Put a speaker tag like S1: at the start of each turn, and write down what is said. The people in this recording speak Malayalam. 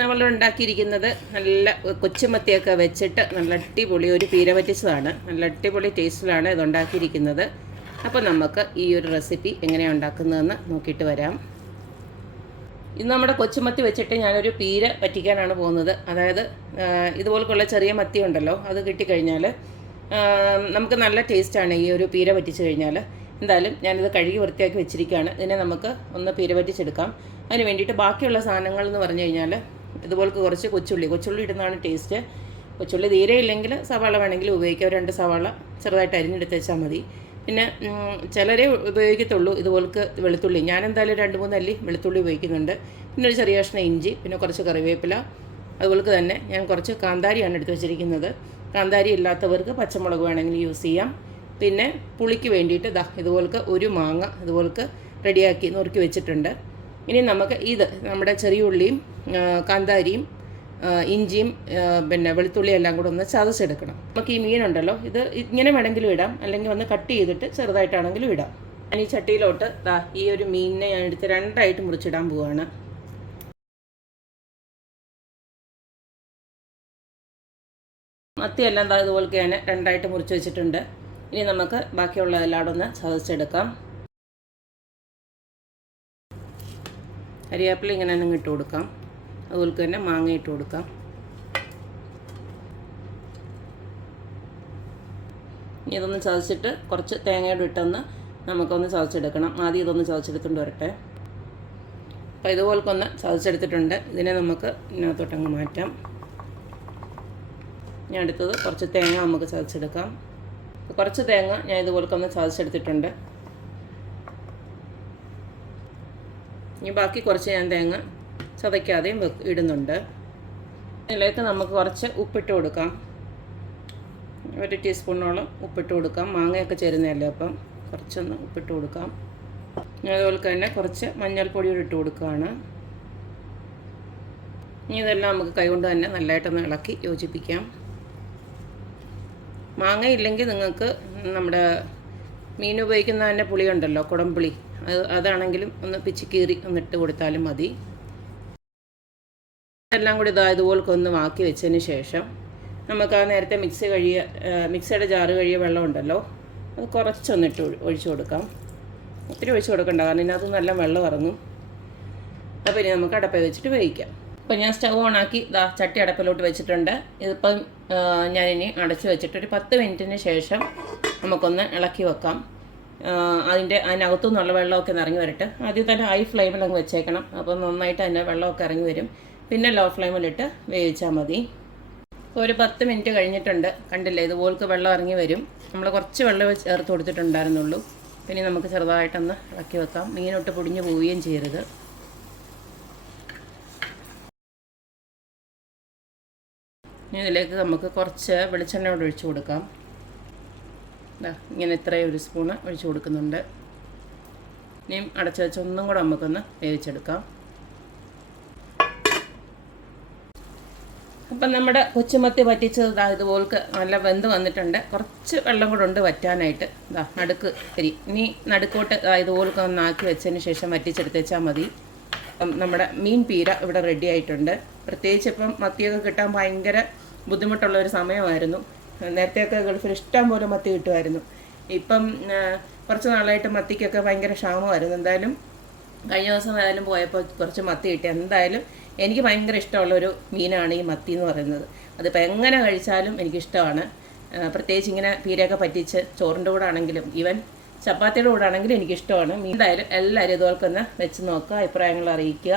S1: നമ്മൾ ഉണ്ടാക്കിയിരിക്കുന്നത് നല്ല കൊച്ചുമത്തിയൊക്കെ വെച്ചിട്ട് നല്ല അടിപൊളി ഒരു പീര പറ്റിച്ചതാണ്. നല്ല അടിപൊളി ടേസ്റ്റിലാണ് ഇത് ഉണ്ടാക്കിയിരിക്കുന്നത്. അപ്പോൾ നമുക്ക് ഈ ഒരു റെസിപ്പി എങ്ങനെയാണ് ഉണ്ടാക്കുന്നതെന്ന് നോക്കിയിട്ട് വരാം. ഇന്ന് നമ്മുടെ കൊച്ചുമത്തി വെച്ചിട്ട് ഞാനൊരു പീര പറ്റിക്കാനാണ് പോകുന്നത്. അതായത് ഇതുപോലെയുള്ള ചെറിയ മത്തി ഉണ്ടല്ലോ അത് കിട്ടിക്കഴിഞ്ഞാൽ നമുക്ക് നല്ല ടേസ്റ്റാണ് ഈ ഒരു പീര പറ്റിച്ച് കഴിഞ്ഞാൽ. എന്തായാലും ഞാനിത് കഴുകി വൃത്തിയാക്കി വെച്ചിരിക്കുകയാണ്. ഇതിനെ നമുക്ക് ഒന്ന് പീര പറ്റിച്ചെടുക്കാം. അതിന് വേണ്ടിയിട്ട് ബാക്കിയുള്ള സാധനങ്ങൾ എന്ന് പറഞ്ഞു കഴിഞ്ഞാൽ ഇതുപോലത്തെ കുറച്ച് കൊച്ചുള്ളി. കൊച്ചുള്ളി ഇടുന്നതാണ് ടേസ്റ്റ്. കൊച്ചുള്ളി തീരെ ഇല്ലെങ്കിൽ സവാള വേണമെങ്കിൽ ഉപയോഗിക്കാം. രണ്ട് സവാള ചെറുതായിട്ട് അരിഞ്ഞെടുത്ത് വെച്ചാൽ മതി. പിന്നെ ചിലരെ ഉപയോഗിക്കത്തുള്ളൂ ഇതുപോലെ വെളുത്തുള്ളി. ഞാൻ എന്തായാലും രണ്ട് മൂന്ന് അല്ലി വെളുത്തുള്ളി ഉപയോഗിക്കുന്നുണ്ട്. പിന്നെ ഒരു ചെറിയ കഷ്ണം ഇഞ്ചി പിന്നെ കുറച്ച് കറിവേപ്പില. അതുപോലെ തന്നെ ഞാൻ കുറച്ച് കാന്താരിയാണ് എടുത്ത് വെച്ചിരിക്കുന്നത്. കാന്താരി ഇല്ലാത്തവർക്ക് പച്ചമുളക് വേണമെങ്കിൽ യൂസ് ചെയ്യാം. പിന്നെ പുളിക്ക് വേണ്ടിയിട്ട് ദാ ഇതുപോലെ ഒരു മാങ്ങ ഇതുപോലെ റെഡിയാക്കി നുറുക്കി വെച്ചിട്ടുണ്ട്. ഇനി നമുക്ക് ഇത് നമ്മുടെ ചെറിയ ഉള്ളിയും കാന്താരിയും ഇഞ്ചിയും പിന്നെ വെളുത്തുള്ളിയും എല്ലാം കൂടെ ഒന്ന് ചതച്ചെടുക്കണം. നമുക്ക് ഈ മീനുണ്ടല്ലോ ഇത് ഇങ്ങനെ വേണമെങ്കിലും ഇടാം. അല്ലെങ്കിൽ ഒന്ന് കട്ട് ചെയ്തിട്ട് ചെറുതായിട്ടാണെങ്കിലും ഇടാം. ഞാൻ ഈ ചട്ടിയിലോട്ട് ദാ ഈ ഒരു മീനിനെ ഞാൻ എടുത്ത് രണ്ടായിട്ട് മുറിച്ചിടാൻ പോവാണ്. മത്തിയെല്ലാം ഇതുപോലെ ഞാൻ രണ്ടായിട്ട് മുറിച്ച് വെച്ചിട്ടുണ്ട്. ഇനി നമുക്ക് ബാക്കിയുള്ള കൂടെ ഒന്ന് ചതച്ചെടുക്കാം. കരിവേപ്പില ഇങ്ങനെ തന്നെ ഇട്ട് കൊടുക്കാം. അതുപോലെ തന്നെ മാങ്ങ ഇട്ട് കൊടുക്കാം. ഇനി ഇതൊന്ന് ചതച്ചിട്ട് കുറച്ച് തേങ്ങയോട് ഇട്ടൊന്ന് നമുക്കൊന്ന് ചതച്ചെടുക്കണം. ആദ്യം ഇതൊന്ന് ചതച്ചെടുത്തുകൊണ്ട് വരട്ടെ. അപ്പോൾ ഇതുപോലൊക്കെ ഒന്ന് ചതച്ചെടുത്തിട്ടുണ്ട്. ഇതിനെ നമുക്ക് ഇതിനകത്തോട്ടങ്ങ് മാറ്റാം. ഞാൻ അടുത്തത് കുറച്ച് തേങ്ങ നമുക്ക് ചതച്ചെടുക്കാം. കുറച്ച് തേങ്ങ ഞാൻ ഇതുപോലൊക്കെ ഒന്ന് ചതച്ചെടുത്തിട്ടുണ്ട്. ഇനി ബാക്കി കുറച്ച് ഞാൻ തേങ്ങ ചതയ്ക്കാതെയും ഇടുന്നുണ്ട്. ഇതിലേക്ക് നമുക്ക് കുറച്ച് ഉപ്പിട്ട് കൊടുക്കാം. ഒരു ടീസ്പൂണോളം ഉപ്പിട്ട് കൊടുക്കാം. മാങ്ങയൊക്കെ ചേരുന്നതല്ലേ അപ്പം. കുറച്ചൊന്ന് ഉപ്പിട്ട് കൊടുക്കാം. ഇനി അതുപോലെ തന്നെ കുറച്ച് മഞ്ഞൾപ്പൊടി കൂടി ഇട്ട് കൊടുക്കുകയാണ്. ഇനി ഇതെല്ലാം നമുക്ക് കൈകൊണ്ട് തന്നെ നല്ലതായിട്ടൊന്ന് ഇളക്കി യോജിപ്പിക്കാം. മാങ്ങ ഇല്ലെങ്കിൽ നിങ്ങൾക്ക് നമ്മുടെ മീൻ ഉപയോഗിക്കുന്ന തന്നെ പുളിയുണ്ടല്ലോ കുടംപുളി. അത് അതാണെങ്കിലും ഒന്ന് പിച്ചി കീറി ഒന്നിട്ട് കൊടുത്താലും മതി. എല്ലാം കൂടി ഇതാ ഇതുപോലൊക്കെ ഒന്ന് മാക്കി വെച്ചതിന് ശേഷം നമുക്ക് ആ നേരത്തെ മിക്സി കഴിയ മിക്സിയുടെ ജാറ് കഴിയ വെള്ളം ഉണ്ടല്ലോ അത് കുറച്ചൊന്നിട്ട് ഒഴി- ഒഴിച്ചു കൊടുക്കാം. ഒത്തിരി ഒഴിച്ചു കൊടുക്കണ്ട കാരണം ഇതിനകത്ത് നല്ല വെള്ളം ഇറങ്ങും. അപ്പോൾ ഇനി നമുക്ക് അടപ്പ വെച്ചിട്ട് വേവിക്കാം. അപ്പോൾ ഞാൻ സ്റ്റവ് ഓണാക്കി ദാ ചട്ടി അടപ്പിലോട്ട് വെച്ചിട്ടുണ്ട്. ഇതിപ്പം ഞാനിനി അടച്ച് വെച്ചിട്ട് ഒരു പത്ത് മിനിറ്റിന് ശേഷം നമുക്കൊന്ന് ഇളക്കി വെക്കാം. അതിന്റെ അതിനകത്തു നിന്നുള്ള വെള്ളമൊക്കെ ഇറങ്ങി വരട്ടെ. ആദ്യം തന്നെ ഹൈ ഫ്ലെയിമിൽ അങ്ങ് വെച്ചേക്കണം. അപ്പോൾ നന്നായിട്ട് അതിന്റെ വെള്ളമൊക്കെ ഇറങ്ങി വരും. പിന്നെ ലോ ഫ്ലെയിമിലിട്ട് വേവിച്ചാൽ മതി. ഒരു പത്ത് മിനിറ്റ് കഴിഞ്ഞിട്ടുണ്ട്. കണ്ടില്ലേ ഇതുപോലെ വെള്ളം ഇറങ്ങി വരും. നമ്മൾ കുറച്ച് വെള്ളം ചേർത്ത് കൊടുത്തിട്ടുണ്ടായിരുന്നുള്ളൂ. പിന്നെ നമുക്ക് ചെറുതായിട്ടൊന്ന് ഇളക്കി വെക്കാം. മീനൊട്ട് പൊടിഞ്ഞ് പോവുകയും ചെയ്യരുത്. ഇനി ഇതിലേക്ക് നമുക്ക് കുറച്ച് വെളിച്ചെണ്ണ കൂടെ ഒഴിച്ചു കൊടുക്കാം. ഇങ്ങനെ ഇത്രയും ഒരു സ്പൂണ് ഒഴിച്ചു കൊടുക്കുന്നുണ്ട്. ഇനിയും അടച്ചു വെച്ച് ഒന്നും കൂടെ നമുക്കൊന്ന് വേവിച്ചെടുക്കാം. അപ്പം നമ്മുടെ കൊച്ചുമത്തി വറ്റിച്ചത് ഇതാ ഇതുപോലെ നല്ല വെന്ത് വന്നിട്ടുണ്ട്. കുറച്ച് വെള്ളം കൂടെ ഉണ്ട് വറ്റാനായിട്ട്. ഇതാ നടുക്ക് അരി ഇനി നടുക്കോട്ട് ദാ ഇതുപോലൊക്കെ ഒന്ന് ആക്കി വെച്ചതിന് ശേഷം വറ്റിച്ചെടുത്ത് വെച്ചാൽ മതി. നമ്മുടെ മീൻ പീര ഇവിടെ റെഡി ആയിട്ടുണ്ട്. പ്രത്യേകിച്ച് ഇപ്പം മത്തിയൊക്കെ കിട്ടാൻ ഭയങ്കര ബുദ്ധിമുട്ടുള്ള ഒരു സമയമായിരുന്നു. നേരത്തെയൊക്കെ ഗൾഫിൽ ഇഷ്ടം പോലെ മത്തി കിട്ടുമായിരുന്നു. ഇപ്പം കുറച്ച് നാളായിട്ട് മത്തിക്കൊക്കെ ഭയങ്കര ക്ഷാമമായിരുന്നു. എന്തായാലും കഴിഞ്ഞ ദിവസം ഏതായാലും പോയപ്പോൾ കുറച്ച് മത്തി കിട്ടി. എന്തായാലും എനിക്ക് ഭയങ്കര ഇഷ്ടമുള്ളൊരു മീനാണ് ഈ മത്തി എന്ന് പറയുന്നത്. അതിപ്പോൾ എങ്ങനെ കഴിച്ചാലും എനിക്കിഷ്ടമാണ്. പ്രത്യേകിച്ച് ഇങ്ങനെ പീരയൊക്കെ പറ്റിച്ച് ചോറിന്റെ കൂടെ ആണെങ്കിലും ഈവൻ ചപ്പാത്തിയുടെ കൂടെ ആണെങ്കിലും എനിക്കിഷ്ടമാണ്. എന്തായാലും എല്ലാവരും ഇതുപോലെ തന്നെ വെച്ച് നോക്കുക അഭിപ്രായങ്ങൾ അറിയിക്കുക.